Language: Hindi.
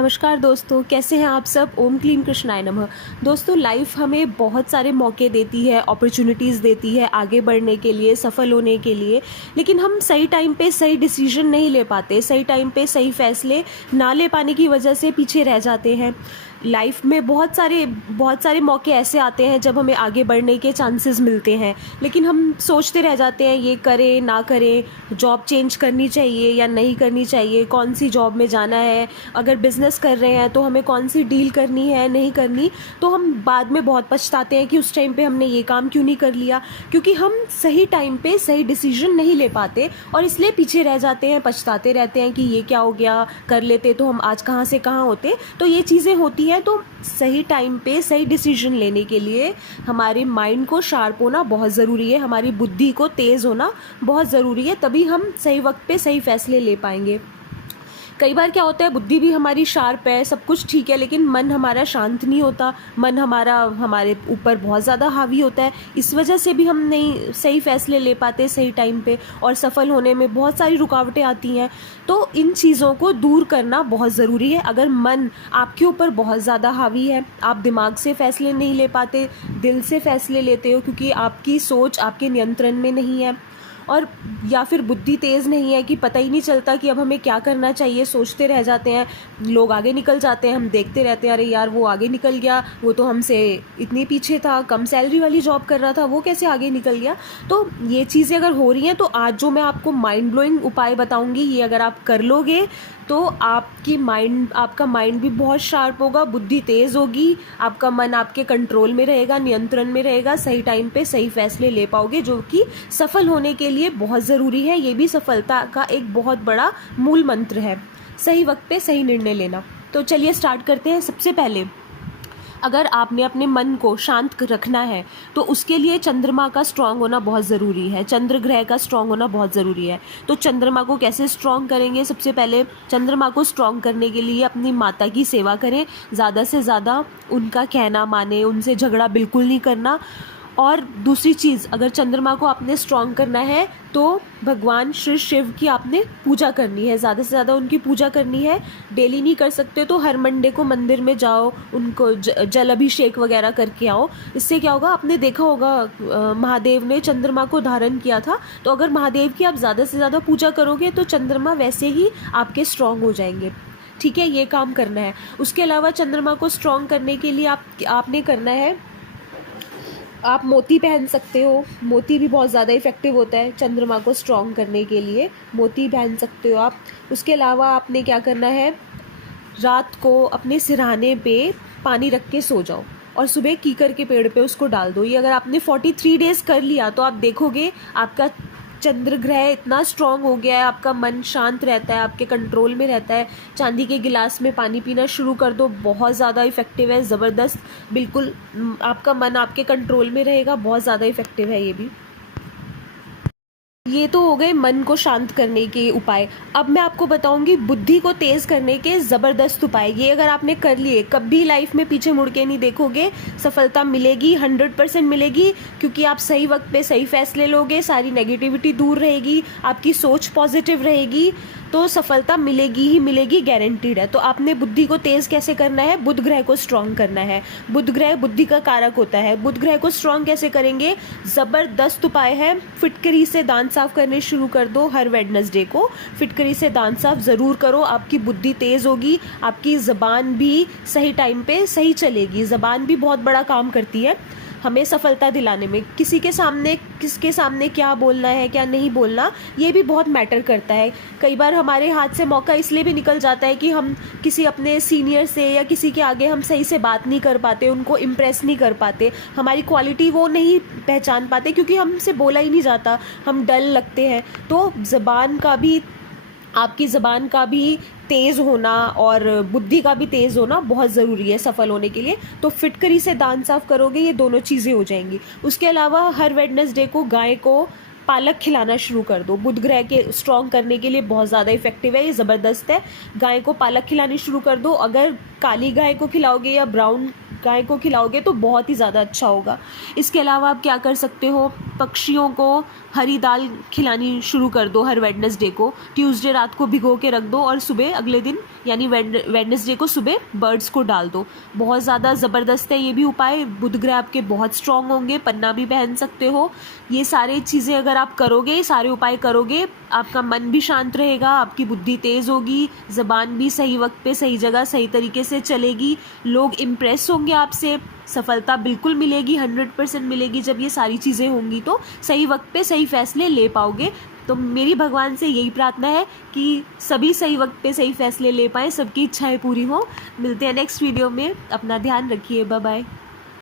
नमस्कार दोस्तों, कैसे हैं आप सब। ओम क्लीम कृष्णाय नमः। दोस्तों, लाइफ हमें बहुत सारे मौके देती है, अपॉर्चुनिटीज़ देती है आगे बढ़ने के लिए, सफल होने के लिए। लेकिन हम सही टाइम पे सही डिसीजन नहीं ले पाते, सही टाइम पे सही फैसले ना ले पाने की वजह से पीछे रह जाते हैं। लाइफ में बहुत सारे मौके ऐसे आते हैं जब हमें आगे बढ़ने के चांसेस मिलते हैं, लेकिन हम सोचते रह जाते हैं ये करें ना करें, जॉब चेंज करनी चाहिए या नहीं करनी चाहिए, कौन सी जॉब में जाना है, अगर बिज़नेस कर रहे हैं तो हमें कौन सी डील करनी है नहीं करनी। तो हम बाद में बहुत पछताते हैं कि उस टाइम पे हमने ये काम क्यों नहीं कर लिया, क्योंकि हम सही टाइम पे सही डिसीजन नहीं ले पाते और इसलिए पीछे रह जाते हैं, पछताते रहते हैं कि ये क्या हो गया, कर लेते तो हम आज कहाँ से कहाँ होते। तो ये चीज़ें होती हैं। तो सही टाइम पे सही डिसीजन लेने के लिए हमारे माइंड को शार्प होना बहुत ज़रूरी है, हमारी बुद्धि को तेज़ होना बहुत ज़रूरी है, तभी हम सही वक्त पे सही फैसले ले पाएंगे। कई बार क्या होता है, बुद्धि भी हमारी शार्प है, सब कुछ ठीक है, लेकिन मन हमारा शांत नहीं होता, मन हमारा हमारे ऊपर बहुत ज़्यादा हावी होता है। इस वजह से भी हम नहीं सही फैसले ले पाते सही टाइम पे और सफल होने में बहुत सारी रुकावटें आती हैं। तो इन चीज़ों को दूर करना बहुत ज़रूरी है। अगर मन आपके ऊपर बहुत ज़्यादा हावी है, आप दिमाग से फ़ैसले नहीं ले पाते, दिल से फ़ैसले लेते हो क्योंकि आपकी सोच आपके नियंत्रण में नहीं है, और या फिर बुद्धि तेज़ नहीं है कि पता ही नहीं चलता कि अब हमें क्या करना चाहिए, सोचते रह जाते हैं। लोग आगे निकल जाते हैं, हम देखते रहते हैं, अरे यार वो आगे निकल गया, वो तो हमसे इतने पीछे था, कम सैलरी वाली जॉब कर रहा था, वो कैसे आगे निकल गया। तो ये चीज़ें अगर हो रही हैं तो आज जो मैं आपको माइंड ब्लोइंग उपाय बताऊंगी, ये अगर आप कर लोगे तो आपका माइंड भी बहुत शार्प होगा, बुद्धि तेज़ होगी, आपका मन आपके कंट्रोल में रहेगा, नियंत्रण में रहेगा, सही टाइम पे सही फैसले ले पाओगे, जो कि सफल होने के लिए बहुत ज़रूरी है। ये भी सफलता का एक बहुत बड़ा मूल मंत्र है, सही वक्त पे सही निर्णय लेना। तो चलिए स्टार्ट करते हैं। सबसे पहले, अगर आपने अपने मन को शांत रखना है तो उसके लिए चंद्रमा का स्ट्रांग होना बहुत ज़रूरी है, चंद्र ग्रह का स्ट्रांग होना बहुत ज़रूरी है। तो चंद्रमा को कैसे स्ट्रांग करेंगे? सबसे पहले चंद्रमा को स्ट्रांग करने के लिए अपनी माता की सेवा करें, ज़्यादा से ज़्यादा उनका कहना माने, उनसे झगड़ा बिल्कुल नहीं करना। और दूसरी चीज़, अगर चंद्रमा को आपने स्ट्रांग करना है तो भगवान श्री शिव की आपने पूजा करनी है, ज़्यादा से ज़्यादा उनकी पूजा करनी है। डेली नहीं कर सकते तो हर मंडे को मंदिर में जाओ, उनको जल अभिषेक वगैरह करके आओ। इससे क्या होगा, आपने देखा होगा महादेव ने चंद्रमा को धारण किया था, तो अगर महादेव की आप ज़्यादा से ज़्यादा पूजा करोगे तो चंद्रमा वैसे ही आपके स्ट्रांग हो जाएंगे। ठीक है, ये काम करना है। उसके अलावा चंद्रमा को स्ट्रांग करने के लिए आपने करना है, आप मोती पहन सकते हो। मोती भी बहुत ज़्यादा इफ़ेक्टिव होता है चंद्रमा को स्ट्रॉन्ग करने के लिए, मोती पहन सकते हो आप। उसके अलावा आपने क्या करना है, रात को अपने सिरहाने पे पानी रख के सो जाओ और सुबह कीकर के पेड़ पे उसको डाल दो। ये अगर आपने 43 डेज़ कर लिया तो आप देखोगे आपका चंद्र ग्रह इतना स्ट्रांग हो गया है, आपका मन शांत रहता है, आपके कंट्रोल में रहता है। चांदी के गिलास में पानी पीना शुरू कर दो, बहुत ज़्यादा इफ़ेक्टिव है, ज़बरदस्त, बिल्कुल आपका मन आपके कंट्रोल में रहेगा, बहुत ज़्यादा इफ़ेक्टिव है ये भी। ये तो हो गए मन को शांत करने के उपाय। अब मैं आपको बताऊंगी बुद्धि को तेज करने के ज़बरदस्त उपाय। ये अगर आपने कर लिए, कभी लाइफ में पीछे मुड़ के नहीं देखोगे, सफलता मिलेगी, 100% मिलेगी, क्योंकि आप सही वक्त पे सही फैसले लोगे, सारी नेगेटिविटी दूर रहेगी, आपकी सोच पॉजिटिव रहेगी, तो सफलता मिलेगी ही मिलेगी, गारंटीड है। तो आपने बुद्धि को तेज़ कैसे करना है, बुध ग्रह को स्ट्रांग करना है। बुध ग्रह बुद्धि का कारक होता है। बुध ग्रह को स्ट्रांग कैसे करेंगे? ज़बरदस्त उपाय है, फिटकरी से दांत साफ करने शुरू कर दो। हर वेडनेसडे को फिटकरी से दांत साफ ज़रूर करो, आपकी बुद्धि तेज़ होगी, आपकी ज़बान भी सही टाइम पे सही चलेगी। ज़बान भी बहुत बड़ा काम करती है हमें सफलता दिलाने में। किसके सामने क्या बोलना है, क्या नहीं बोलना, ये भी बहुत मैटर करता है। कई बार हमारे हाथ से मौका इसलिए भी निकल जाता है कि हम किसी अपने सीनियर से या किसी के आगे हम सही से बात नहीं कर पाते, उनको इम्प्रेस नहीं कर पाते, हमारी क्वालिटी वो नहीं पहचान पाते क्योंकि हमसे बोला ही नहीं जाता, हम डल लगते हैं। तो आपकी ज़बान का भी तेज़ होना और बुद्धि का भी तेज़ होना बहुत ज़रूरी है सफल होने के लिए। तो फिटकरी से दांत साफ करोगे, ये दोनों चीज़ें हो जाएंगी। उसके अलावा हर वेडनेसडे को गाय को पालक खिलाना शुरू कर दो। बुध ग्रह के स्ट्रॉन्ग करने के लिए बहुत ज़्यादा इफेक्टिव है, ये ज़बरदस्त है। गाय को पालक खिलानी शुरू कर दो। अगर काली गाय को खिलाओगे या ब्राउन गाय को खिलाओगे तो बहुत ही ज़्यादा अच्छा होगा। इसके अलावा आप क्या कर सकते हो, पक्षियों को हरी दाल खिलानी शुरू कर दो हर वेडनेसडे को। ट्यूसडे रात को भिगो के रख दो और सुबह अगले दिन यानी वेडनेसडे को सुबह बर्ड्स को डाल दो। बहुत ज़्यादा ज़बरदस्त है ये भी उपाय। बुध ग्रह आपके बहुत स्ट्रॉन्ग होंगे, पन्ना भी पहन सकते हो। ये सारी चीज़ें अगर आप करोगे, सारे उपाय करोगे, आपका मन भी शांत रहेगा, आपकी बुद्धि तेज़ होगी, ज़बान भी सही वक्त पे सही जगह सही तरीके से चलेगी, लोग इम्प्रेस होंगे आपसे, सफलता बिल्कुल मिलेगी, 100% मिलेगी। जब ये सारी चीज़ें होंगी तो सही वक्त पे सही फैसले ले पाओगे। तो मेरी भगवान से यही प्रार्थना है कि सभी सही वक्त पे सही फैसले ले पाएँ, सबकी इच्छाएं पूरी हों। मिलते हैं नेक्स्ट वीडियो में, अपना ध्यान रखिए, बाय बाय।